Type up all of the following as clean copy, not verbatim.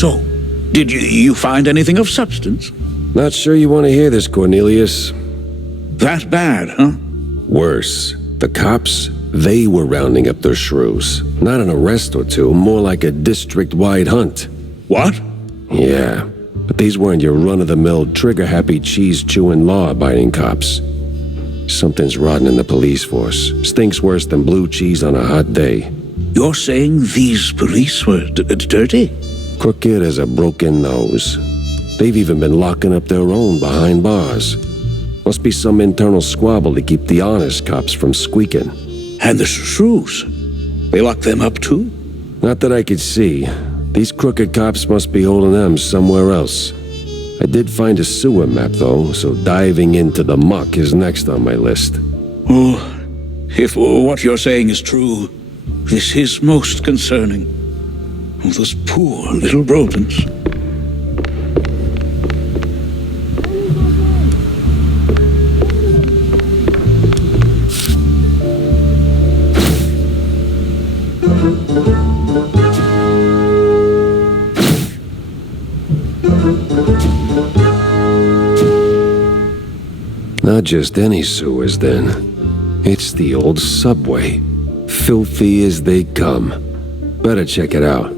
So, did you find anything of substance? Not sure you want to hear this, Cornelius. That bad, huh? Worse. The cops, they were rounding up their shrews. Not an arrest or two, more like a district-wide hunt. What? Yeah, but these weren't your run-of-the-mill, trigger-happy, cheese-chewing, law-abiding cops. Something's rotten in the police force. Stinks worse than blue cheese on a hot day. You're saying these police were dirty? Crooked as a broken nose. They've even been locking up their own behind bars. Must be some internal squabble to keep the honest cops from squeaking. And the shrews? They lock them up too? Not that I could see. These crooked cops must be holding them somewhere else. I did find a sewer map, though, so diving into the muck is next on my list. Oh, if what you're saying is true, this is most concerning. Oh, those poor little rodents. Not just any sewers, then. It's the old subway. Filthy as they come. Better check it out.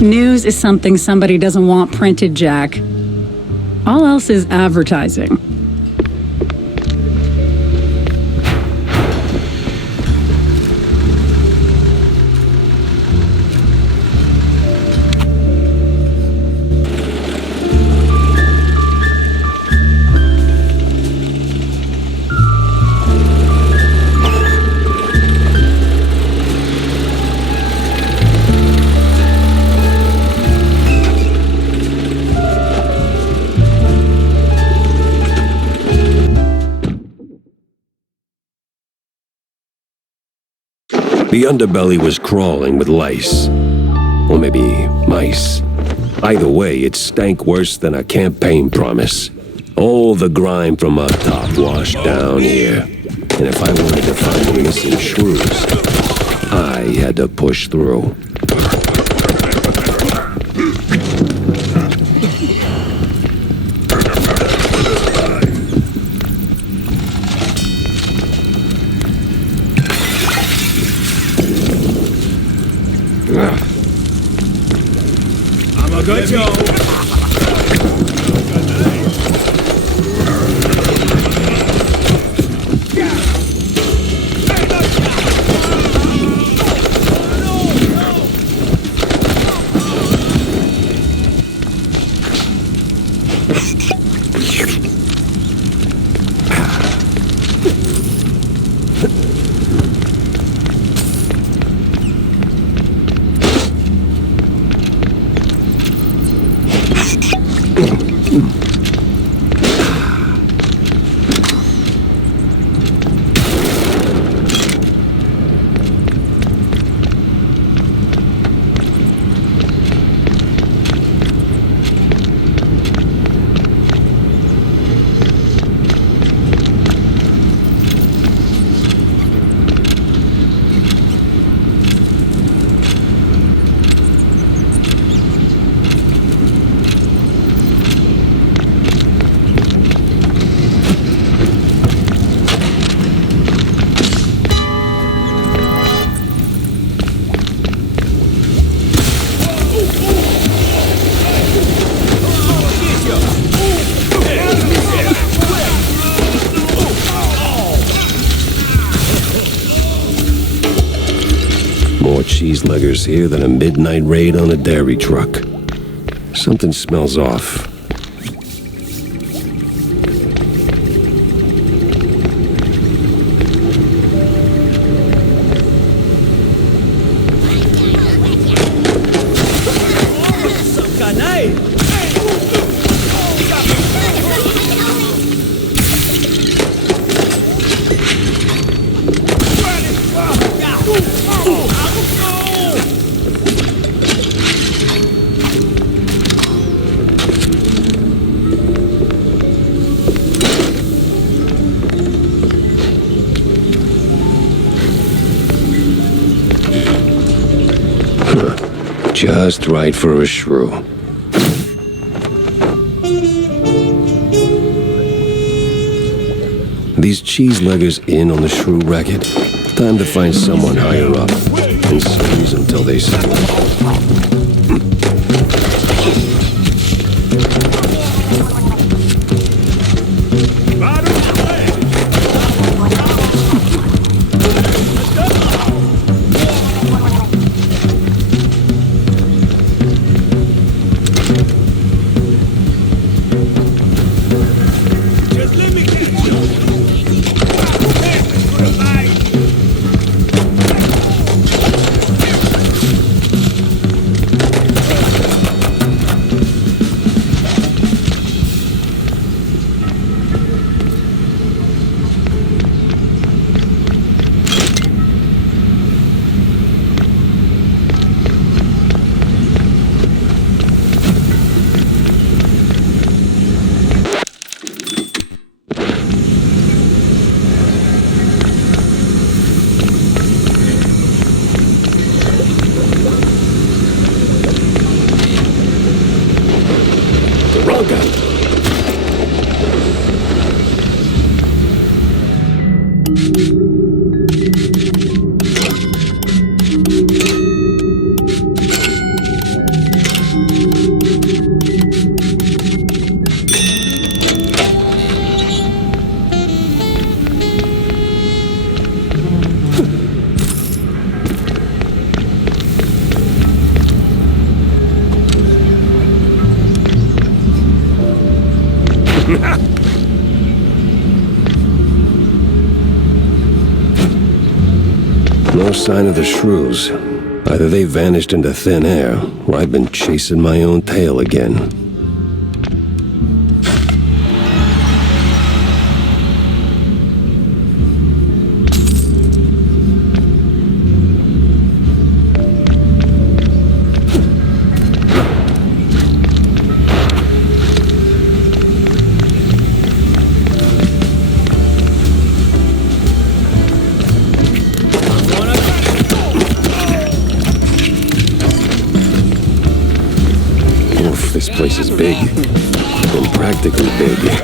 News is something somebody doesn't want printed, Jack. All else is advertising. The underbelly was crawling with lice. Or maybe mice. Either way, it stank worse than a campaign promise. All the grime from up top washed down here. And if I wanted to find the missing shrews, I had to push through. I'm a good Joe. More cheese-leggers here than a midnight raid on a dairy truck. Something smells off. Just right for a shrew. These cheese-leggers in on the shrew racket? Time to find someone higher up and squeeze them till they split. No sign of the shrews. Either they vanished into thin air, or I've been chasing my own tail again. This place is big, and practically big.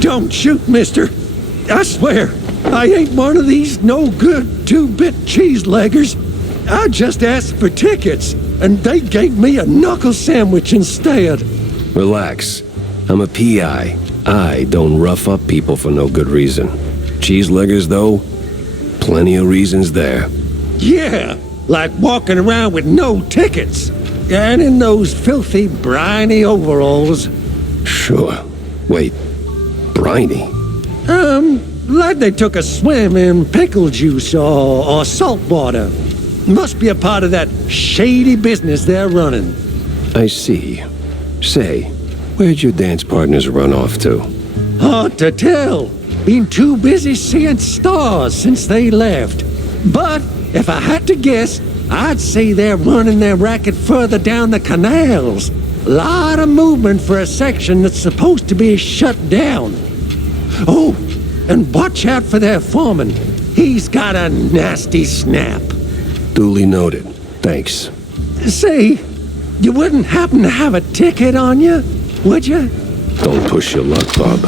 Don't shoot, mister. I swear, I ain't one of these no-good two-bit cheese-leggers. I just asked for tickets, and they gave me a knuckle sandwich instead. Relax. I'm a PI. I don't rough up people for no good reason. Cheeseleggers, though, plenty of reasons there. Yeah, like walking around with no tickets. And in those filthy, briny overalls. Sure. Wait, briny? Like they took a swim in pickle juice or salt water. Must be a part of that shady business they're running. I see. Say, where'd your dance partners run off to? Hard to tell. Been too busy seeing stars since they left. But if I had to guess, I'd say they're running their racket further down the canals. Lot of movement for a section that's supposed to be shut down. Oh, and watch out for their foreman. He's got a nasty snap. Duly noted. Thanks. Say, you wouldn't happen to have a ticket on you, would you? Don't push your luck, Bob.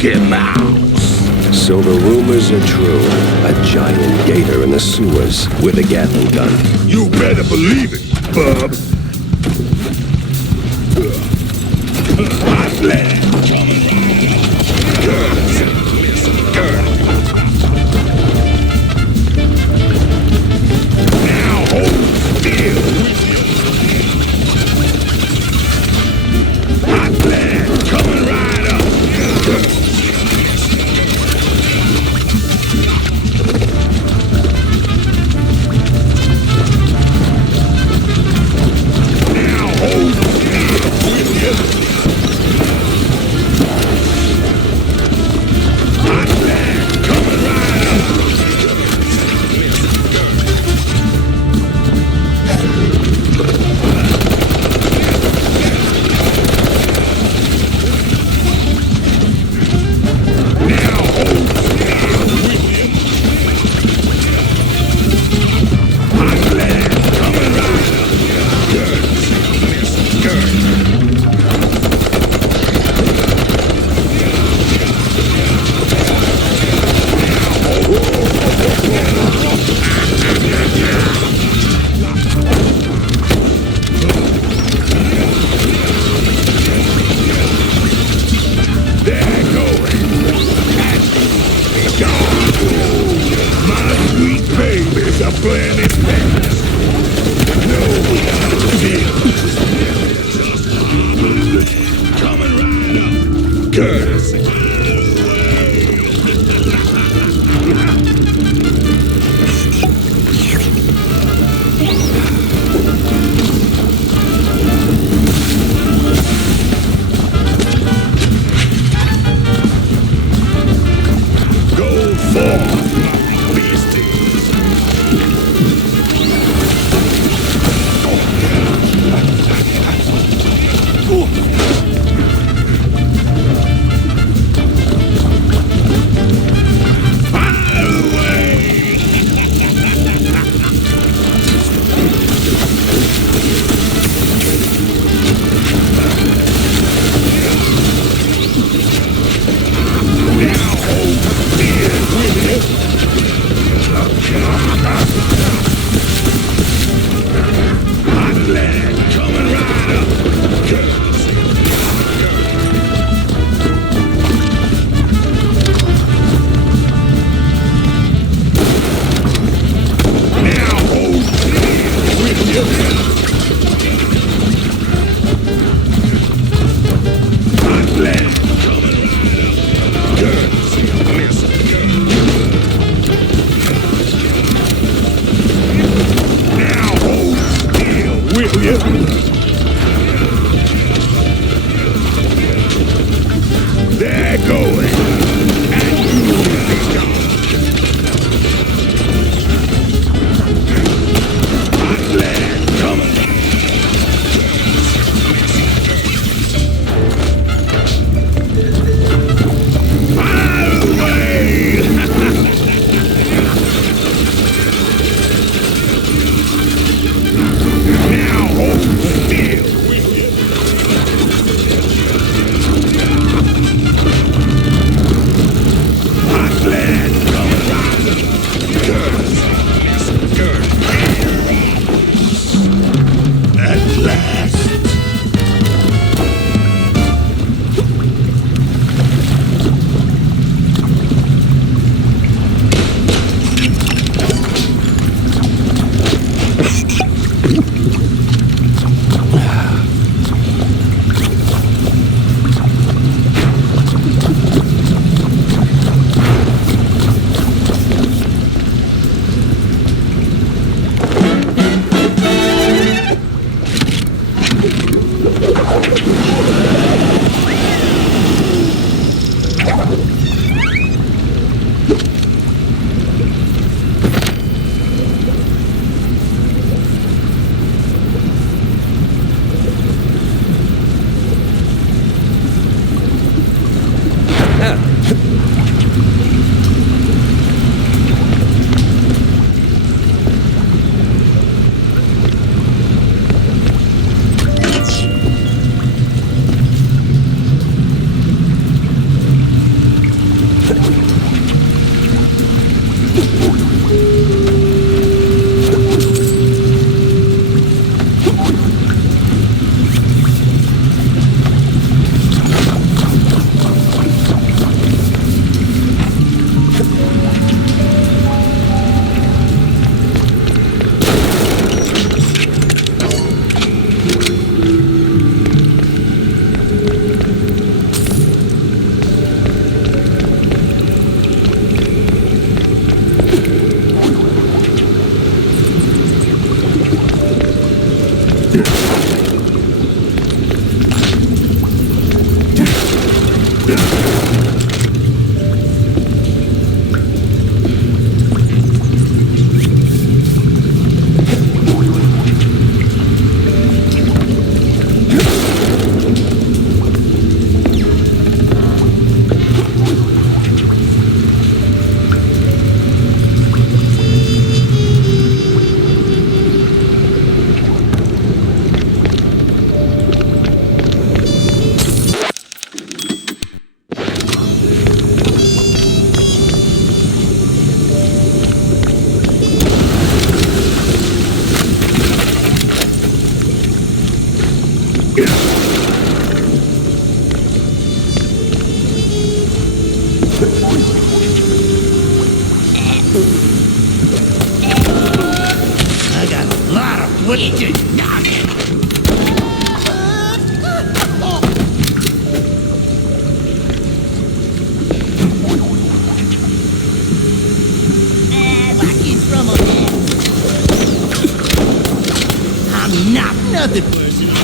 Mickey Mouse. So the rumors are true. A giant gator in the sewers with a Gatling gun. You better believe it, bub. Hot land. Now hold still. Hot land coming right up. Now hold still with you. Hot land coming right up. Now hold still with you. Hot land coming right up. They're going. My sweet babies are planning pets. No, coming right up. Curtis. Go forth, my beasties. Fire away! Now hold still with it. Hot land coming right up. Now hold still with you. Hot land coming right up. Now hold still with you. They're going. And you will be gone. Hot land coming. Fire away! Now hold still with you. Hot land coming right up. At last. I got a lot of wood to knock. I'm not nothing personal.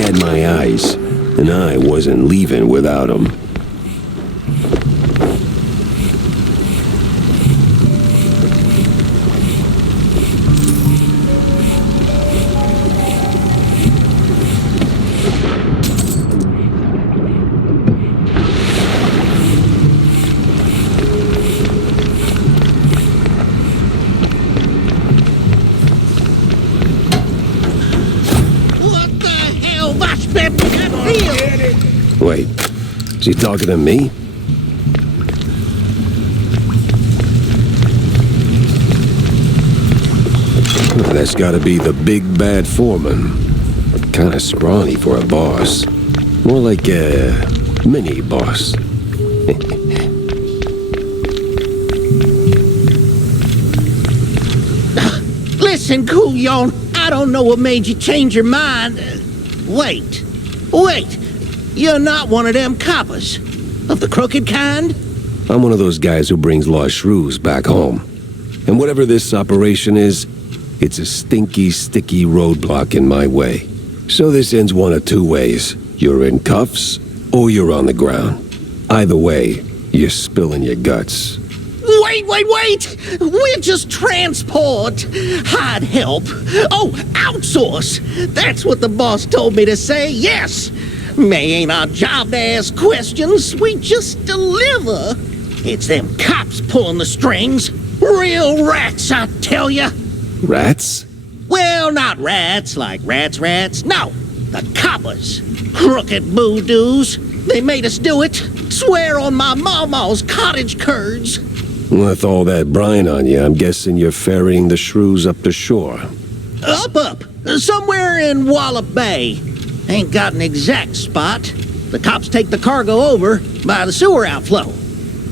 had my eyes, and I wasn't leaving without him. Wait, is he talking to me? That's gotta be the big bad foreman. Kinda scrawny for a boss. More like a mini boss. Listen, Coolion, I don't know what made you change your mind. Wait. You're not one of them coppers. Of the crooked kind? I'm one of those guys who brings lost shrews back home. And whatever this operation is, it's a stinky, sticky roadblock in my way. So this ends one of two ways. You're in cuffs, or you're on the ground. Either way, you're spilling your guts. Wait! We're just transport. I'd help. Oh, outsource. That's what the boss told me to say, yes. May ain't our job to ask questions, we just deliver. It's them cops pulling the strings. Real rats, I tell ya. Rats? Well, not rats like rats. No, the coppers. Crooked boodoos. They made us do it. Swear on my mama's cottage curds. With all that brine on you, I'm guessing you're ferrying the shrews up the shore. Up. Somewhere in Wallop Bay. Ain't got an exact spot. The cops take the cargo over by the sewer outflow.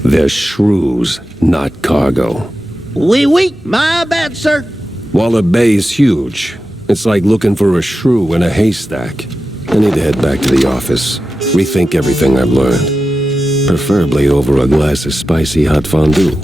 They're shrews, not cargo. Oui, my bad, sir. Wallop Bay is huge. It's like looking for a shrew in a haystack. I need to head back to the office, rethink everything I've learned. Preferably over a glass of spicy hot fondue.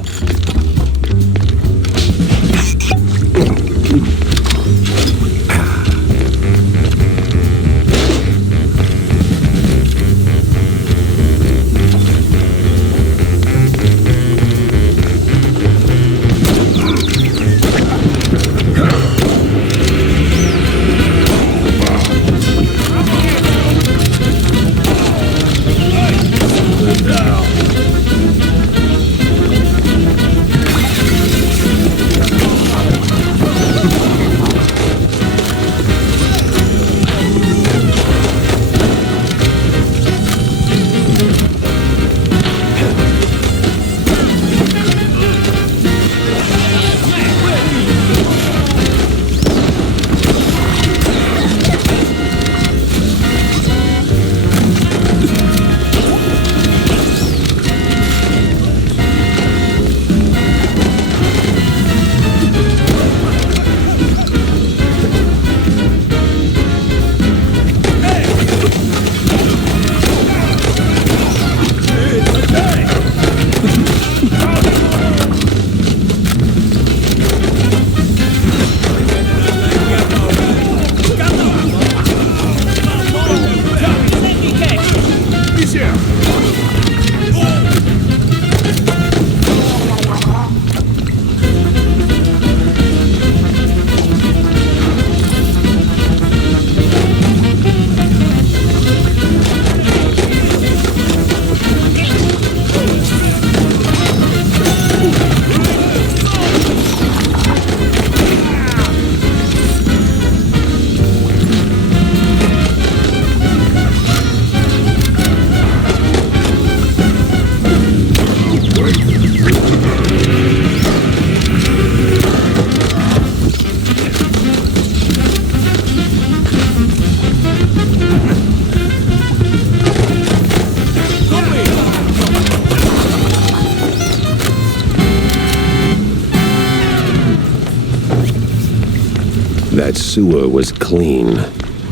That sewer was clean.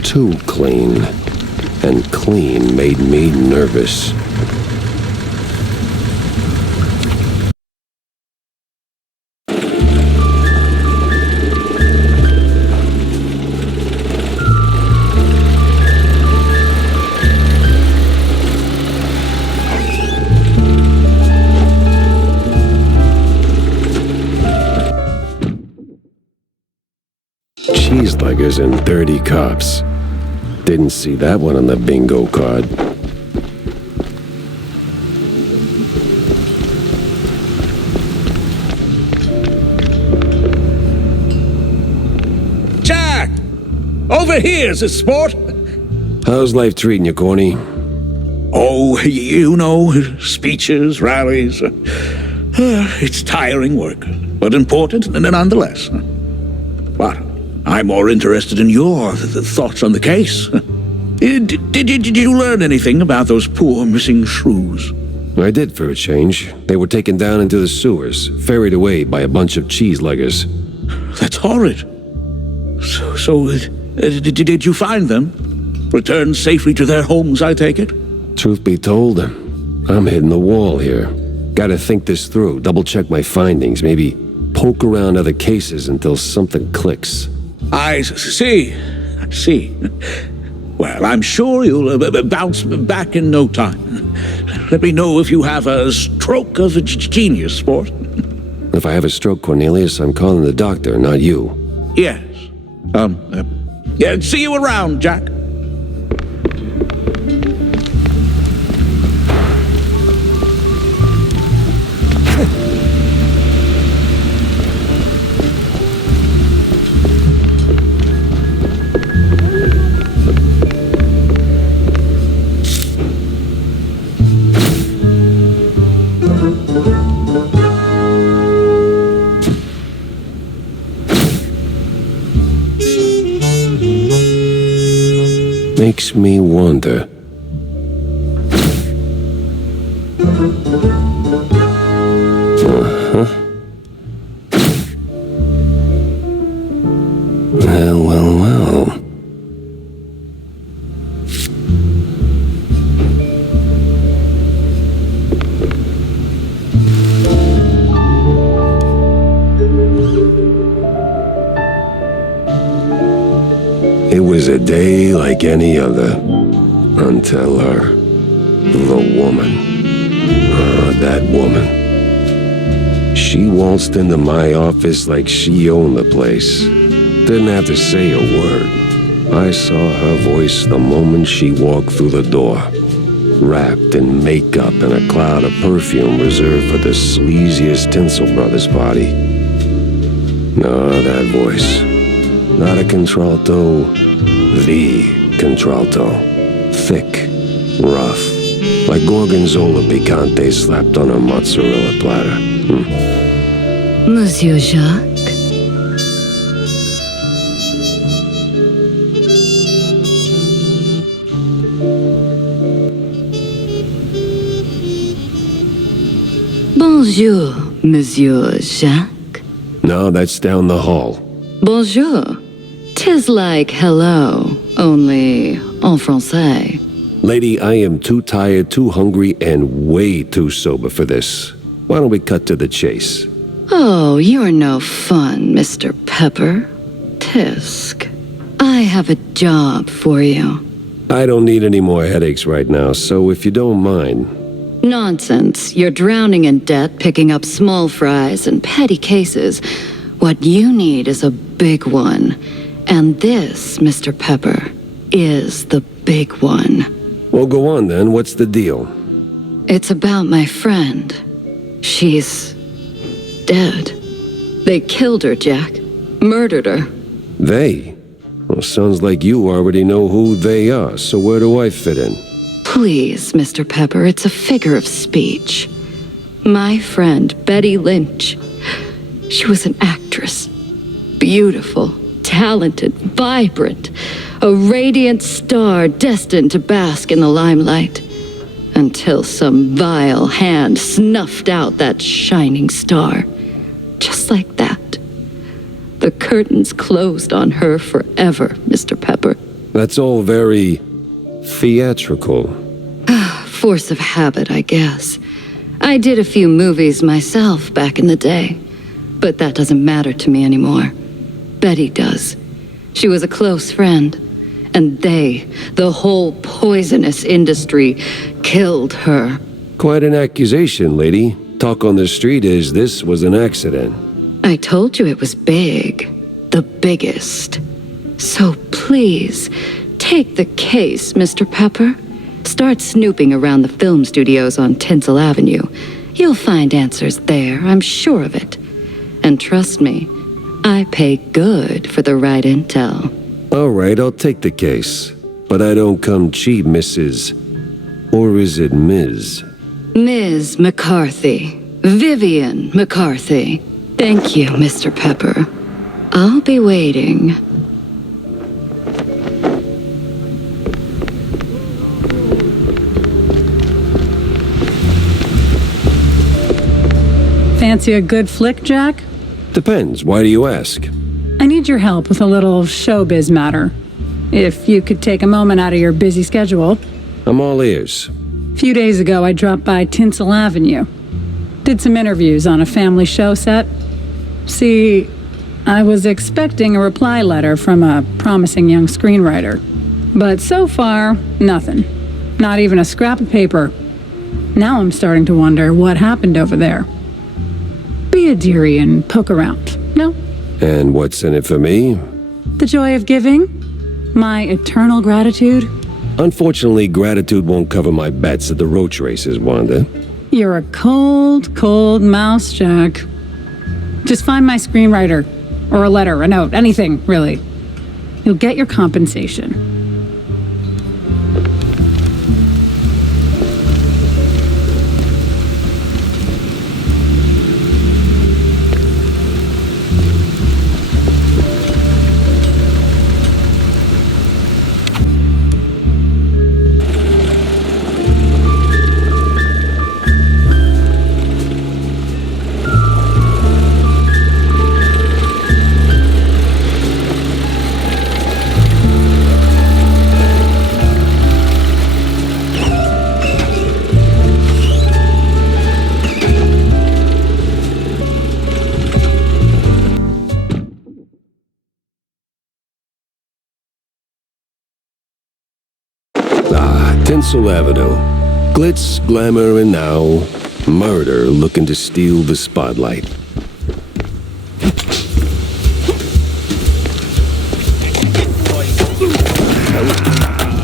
Too clean. And clean made me nervous. Cheeseluggers and dirty cops. Didn't see that one on the bingo card. Jack! Over here, sport! How's life treating you, Corny? Oh, you know, speeches, rallies. It's tiring work, but important nonetheless. But I'm more interested in your thoughts on the case. Did you learn anything about those poor missing shrews? I did for a change. They were taken down into the sewers, ferried away by a bunch of cheeseluggers. That's horrid. So, did you find them? Returned safely to their homes, I take it? Truth be told, I'm hitting the wall here. Gotta think this through, double-check my findings, maybe poke around other cases until something clicks. I see. Well, I'm sure you'll bounce back in no time. Let me know if you have a stroke of genius, sport. If I have a stroke, Cornelius, I'm calling the doctor, not you. Yes. Yeah, see you around, Jack. Makes me wonder. Well. It was a day like any other, until her. The woman. That woman. She waltzed into my office like she owned the place. Didn't have to say a word. I saw her voice the moment she walked through the door. Wrapped in makeup and a cloud of perfume reserved for the sleaziest Tinsel Brothers party. No, that voice. Not a contralto, the contralto. Thick, rough, like Gorgonzola picante slapped on a mozzarella platter. Monsieur Jacques? Bonjour, Monsieur Jacques. No, that's down the hall. Bonjour. 'Tis like hello, only en français. Lady, I am too tired, too hungry, and way too sober for this. Why don't we cut to the chase? Oh, you're no fun, Mr. Pepper. Tisk. I have a job for you. I don't need any more headaches right now, so if you don't mind. Nonsense. You're drowning in debt, picking up small fries and petty cases. What you need is a big one. And this, Mr. Pepper, is the big one. Well, go on then. What's the deal? It's about my friend. She's dead. They killed her, Jack. Murdered her. They? Well, sounds like you already know who they are, so where do I fit in? Please, Mr. Pepper, it's a figure of speech. My friend, Betty Lynch. She was an actress. Beautiful, talented, vibrant. A radiant star destined to bask in the limelight. Until some vile hand snuffed out that shining star. Just like that. The curtains closed on her forever, Mr. Pepper. That's all very theatrical. Force of habit, I guess. I did a few movies myself back in the day. But that doesn't matter to me anymore. Betty does. She was a close friend. And they, the whole poisonous industry, killed her. Quite an accusation, lady. Talk on the street is this was an accident. I told you it was big. the biggest. So please, take the case, Mr. Pepper. Start snooping around the film studios on Tinsel Avenue. You'll find answers there, I'm sure of it. And trust me, I pay good for the right intel. All right, I'll take the case. But I don't come cheap, Mrs. Or is it Ms.? Ms. McCarthy. Vivian McCarthy. Thank you, Mr. Pepper. I'll be waiting. Fancy a good flick, Jack? Depends. Why do you ask? I need your help with a little showbiz matter. If you could take a moment out of your busy schedule. I'm all ears. A few days ago, I dropped by Tinsel Avenue. Did some interviews on a family show set. See, I was expecting a reply letter from a promising young screenwriter. But so far, nothing. Not even a scrap of paper. Now I'm starting to wonder what happened over there. Be a dearie and poke around, no? And what's in it for me? The joy of giving? My eternal gratitude? Unfortunately, gratitude won't cover my bets at the roach races, Wanda. You're a cold, cold mouse, Jack. Just find my screenwriter. Or a letter, a note, anything, really. You'll get your compensation. Tinsel Avenue. Glitz, glamour, and now murder looking to steal the spotlight.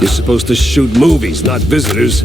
You're supposed to shoot movies, not visitors.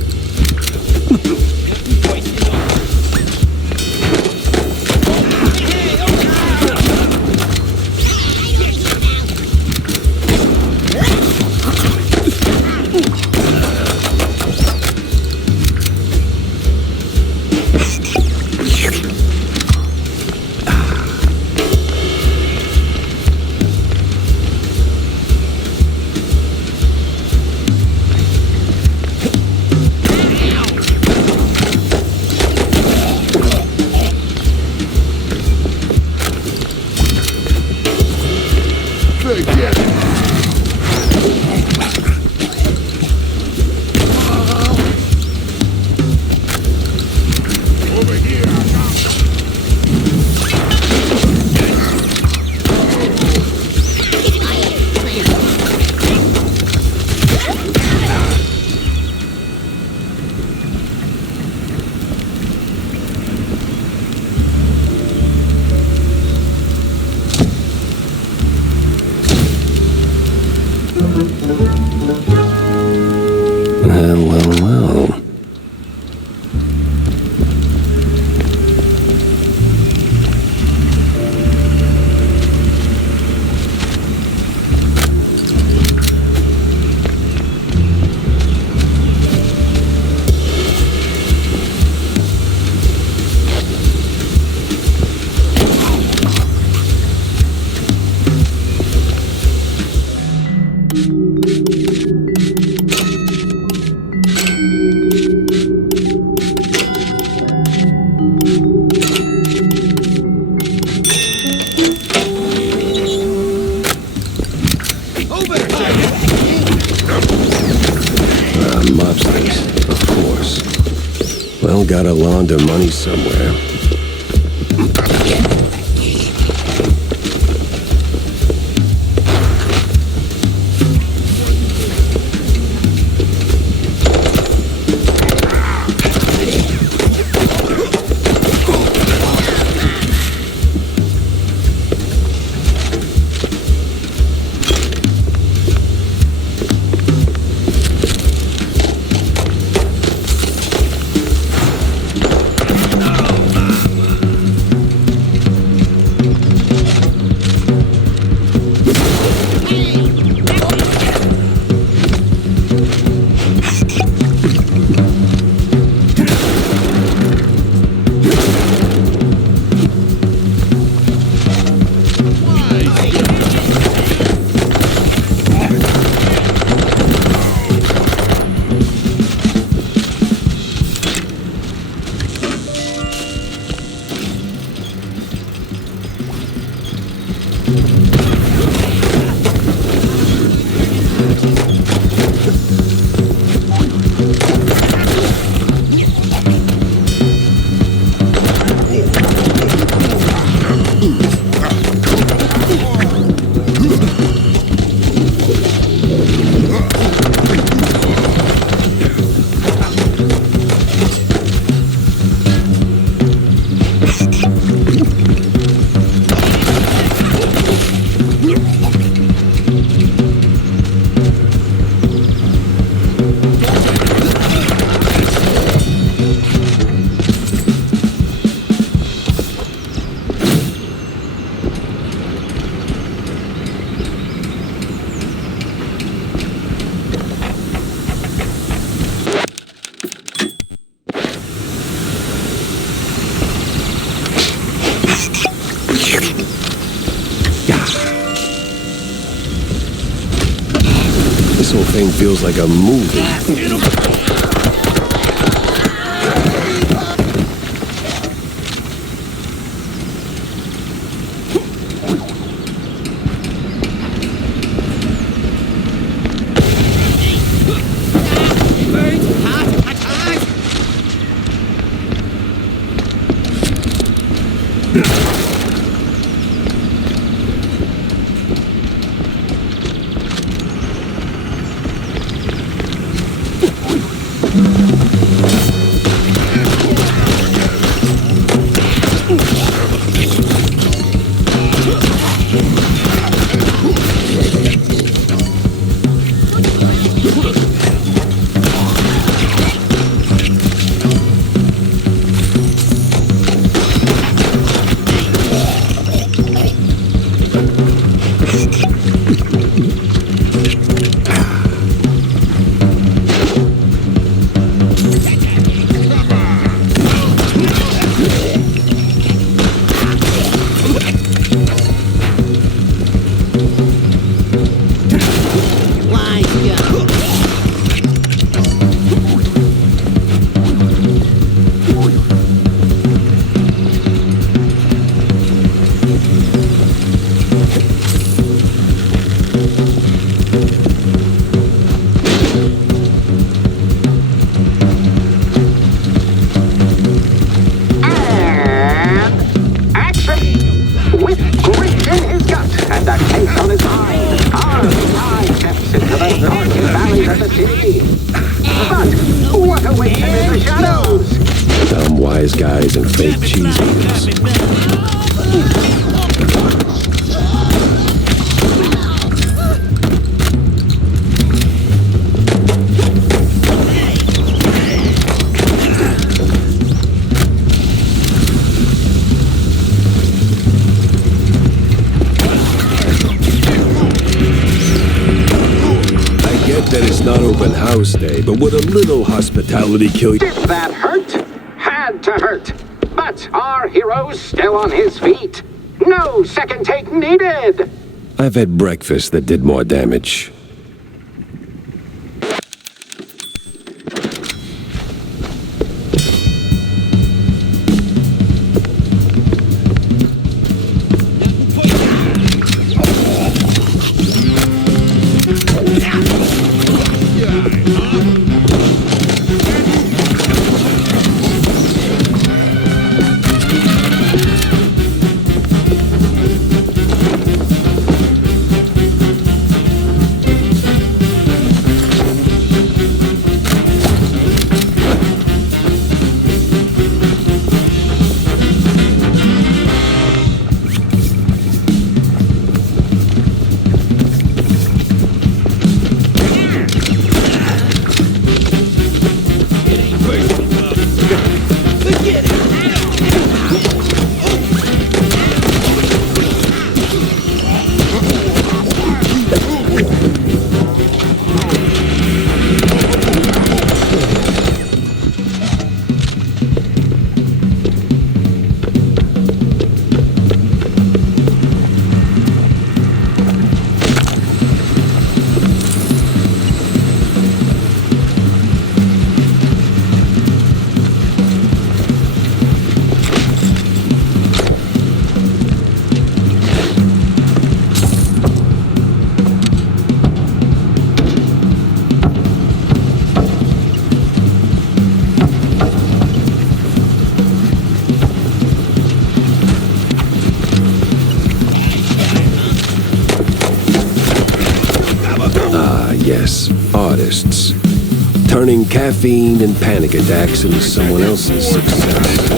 Well. Mobsters, of course. Well, gotta launder money somewhere. This whole thing feels like a movie. Dumb wise guys and fake cheese eaters. That it's not open house day, but would a little hospitality kill you? Did that hurt? Had to hurt. But our hero's still on his feet. No second take needed. I've had breakfast that did more damage. Yes, artists. Turning caffeine and panic attacks into someone else's success.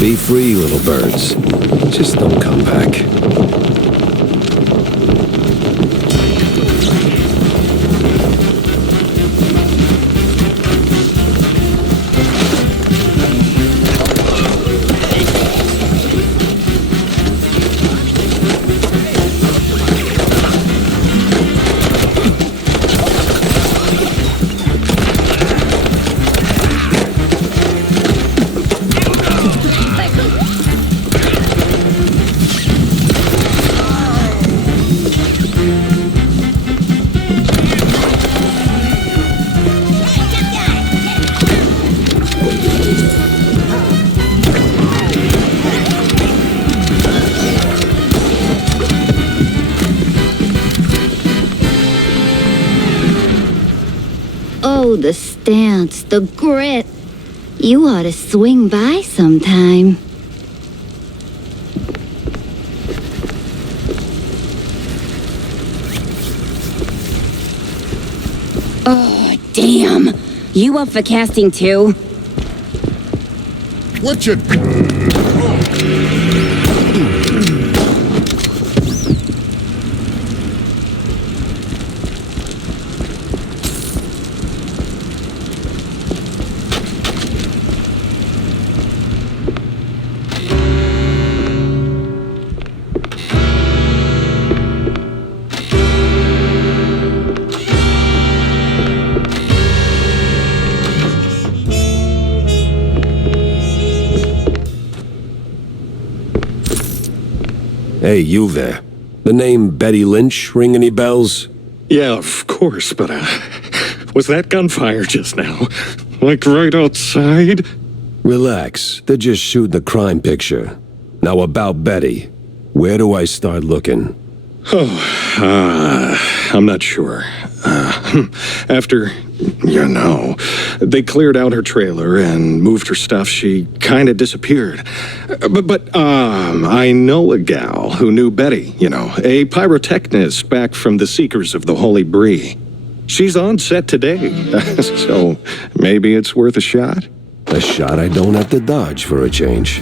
Be free, little birds. Just don't come back. Oh, the stance, the grit. You ought to swing by sometime. Oh, damn. You up for casting too? What you... Hey, you there. The name Betty Lynch ring any bells? Yeah, of course, but, was that gunfire just now? Like right outside? Relax. They're just shooting the crime picture. Now about Betty. Where do I start looking? I'm not sure. After, they cleared out her trailer and moved her stuff, she kind of disappeared. But I know a gal who knew Betty, a pyrotechnist back from the Seekers of the Holy Bree. She's on set today, so maybe it's worth a shot. A shot I don't have to dodge for a change.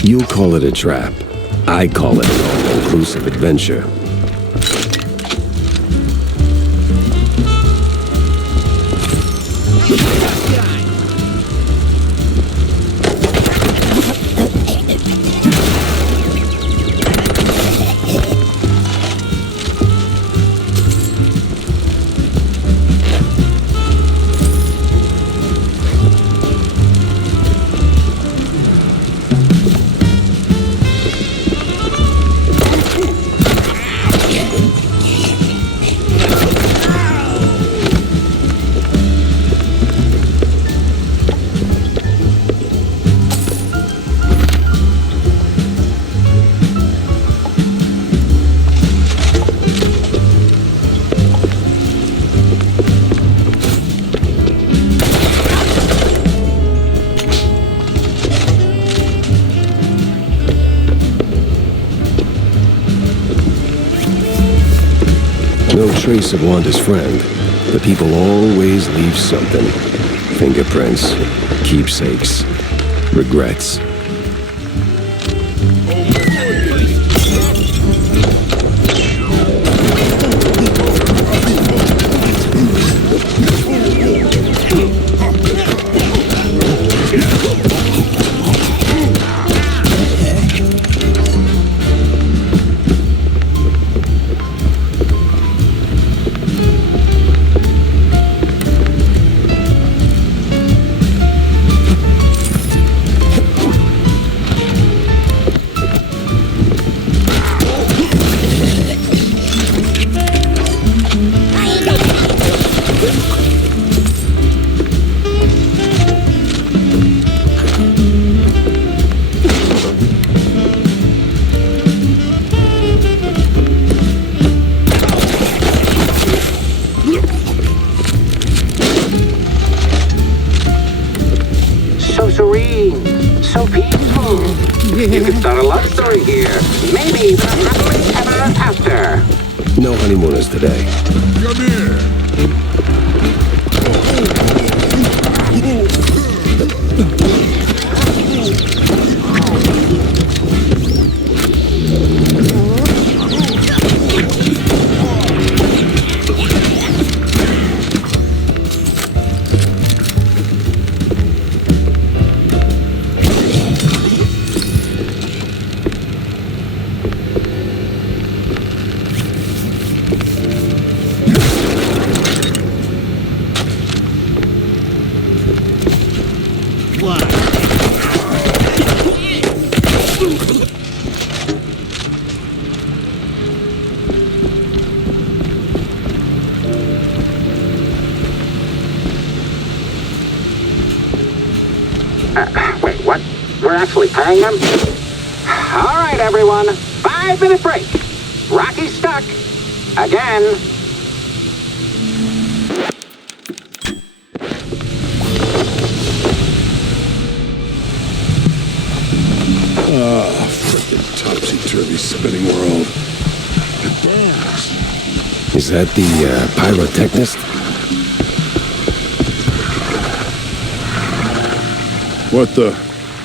You call it a trap. I call it an all-inclusive adventure. No trace of Wanda's friend. The people always leave something. Fingerprints, keepsakes, regrets. You could start a love story here. Maybe the happily ever after. No honeymooners today. Come here. actually paying them? All right, everyone. 5-minute break. Rocky's stuck. Again. Frickin' topsy-turvy spinning world. Damn. Is that the pyrotechnist? What the?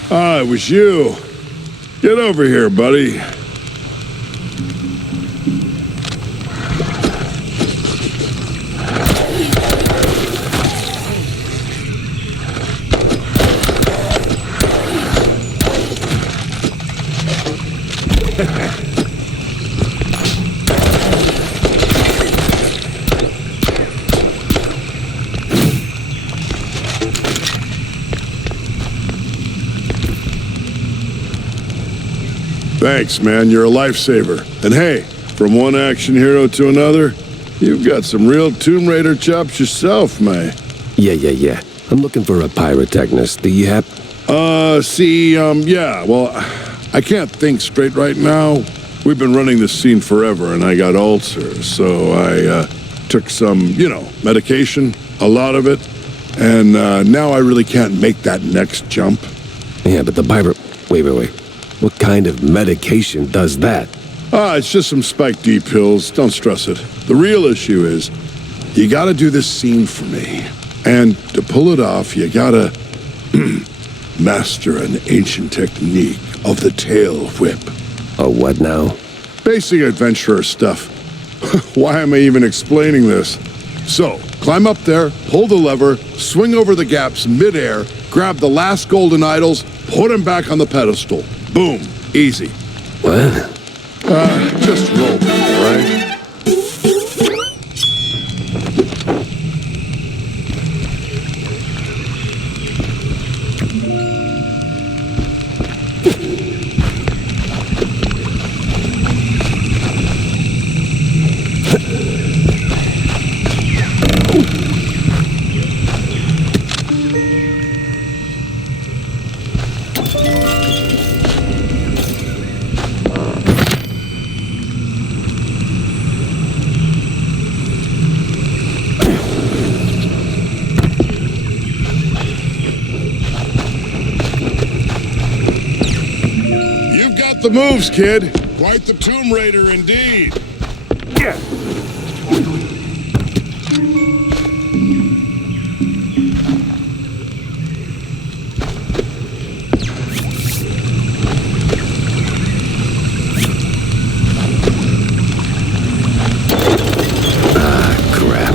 Ah, it was you. Get over here, buddy. Thanks, man. You're a lifesaver. And hey, from one action hero to another, you've got some real Tomb Raider chops yourself, man. Yeah. I'm looking for a pyrotechnist. Do you have... yeah, well, I can't think straight right now. We've been running this scene forever, and I got ulcers, so I, took some, medication, a lot of it, and, now I really can't make that next jump. Yeah, but the pyro... Wait. What kind of medication does that? It's just some Spike D pills. Don't stress it. The real issue is, you gotta do this scene for me. And to pull it off, you gotta master an ancient technique of the tail whip. A what now? Basic adventurer stuff. Why am I even explaining this? So, climb up there, pull the lever, swing over the gaps midair, grab the last golden idols, put them back on the pedestal. Boom. Easy. What? Just roll with it, all right? The moves, kid. Quite the Tomb Raider indeed. Yeah. Crap.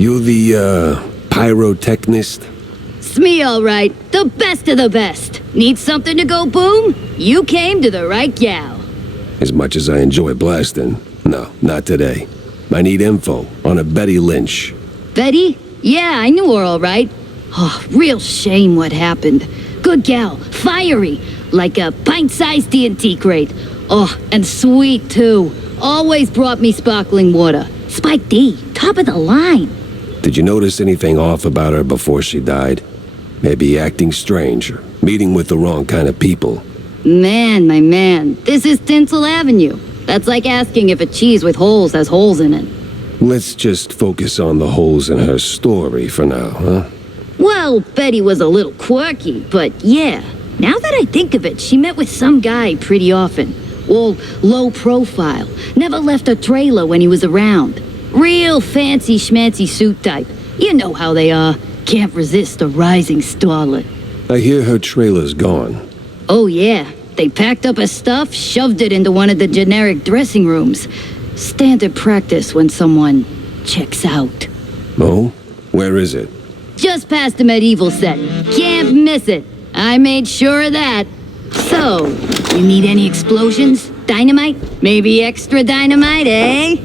You the, pyrotechnist? It's me, all right. The best of the best. Need something to go boom? You came to the right gal. As much as I enjoy blasting, no, not today. I need info on a Betty Lynch. Betty? Yeah, I knew her all right. Oh, real shame what happened. Good gal, fiery, like a pint-sized TNT crate. Oh, and sweet, too. Always brought me sparkling water. Spike D, top of the line. Did you notice anything off about her before she died? Maybe acting strange, or meeting with the wrong kind of people. Man, my man, this is Tinsel Avenue. That's like asking if a cheese with holes has holes in it. Let's just focus on the holes in her story for now, huh? Well, Betty was a little quirky, but yeah. Now that I think of it, she met with some guy pretty often. All low profile. Never left her trailer when he was around. Real fancy schmancy suit type. You know how they are. Can't resist a rising starlet. I hear her trailer's gone. Oh yeah. They packed up her stuff, shoved it into one of the generic dressing rooms. Standard practice when someone checks out. Oh? Where is it? Just past the medieval set. Can't miss it. I made sure of that. So, you need any explosions? Dynamite? Maybe extra dynamite, eh?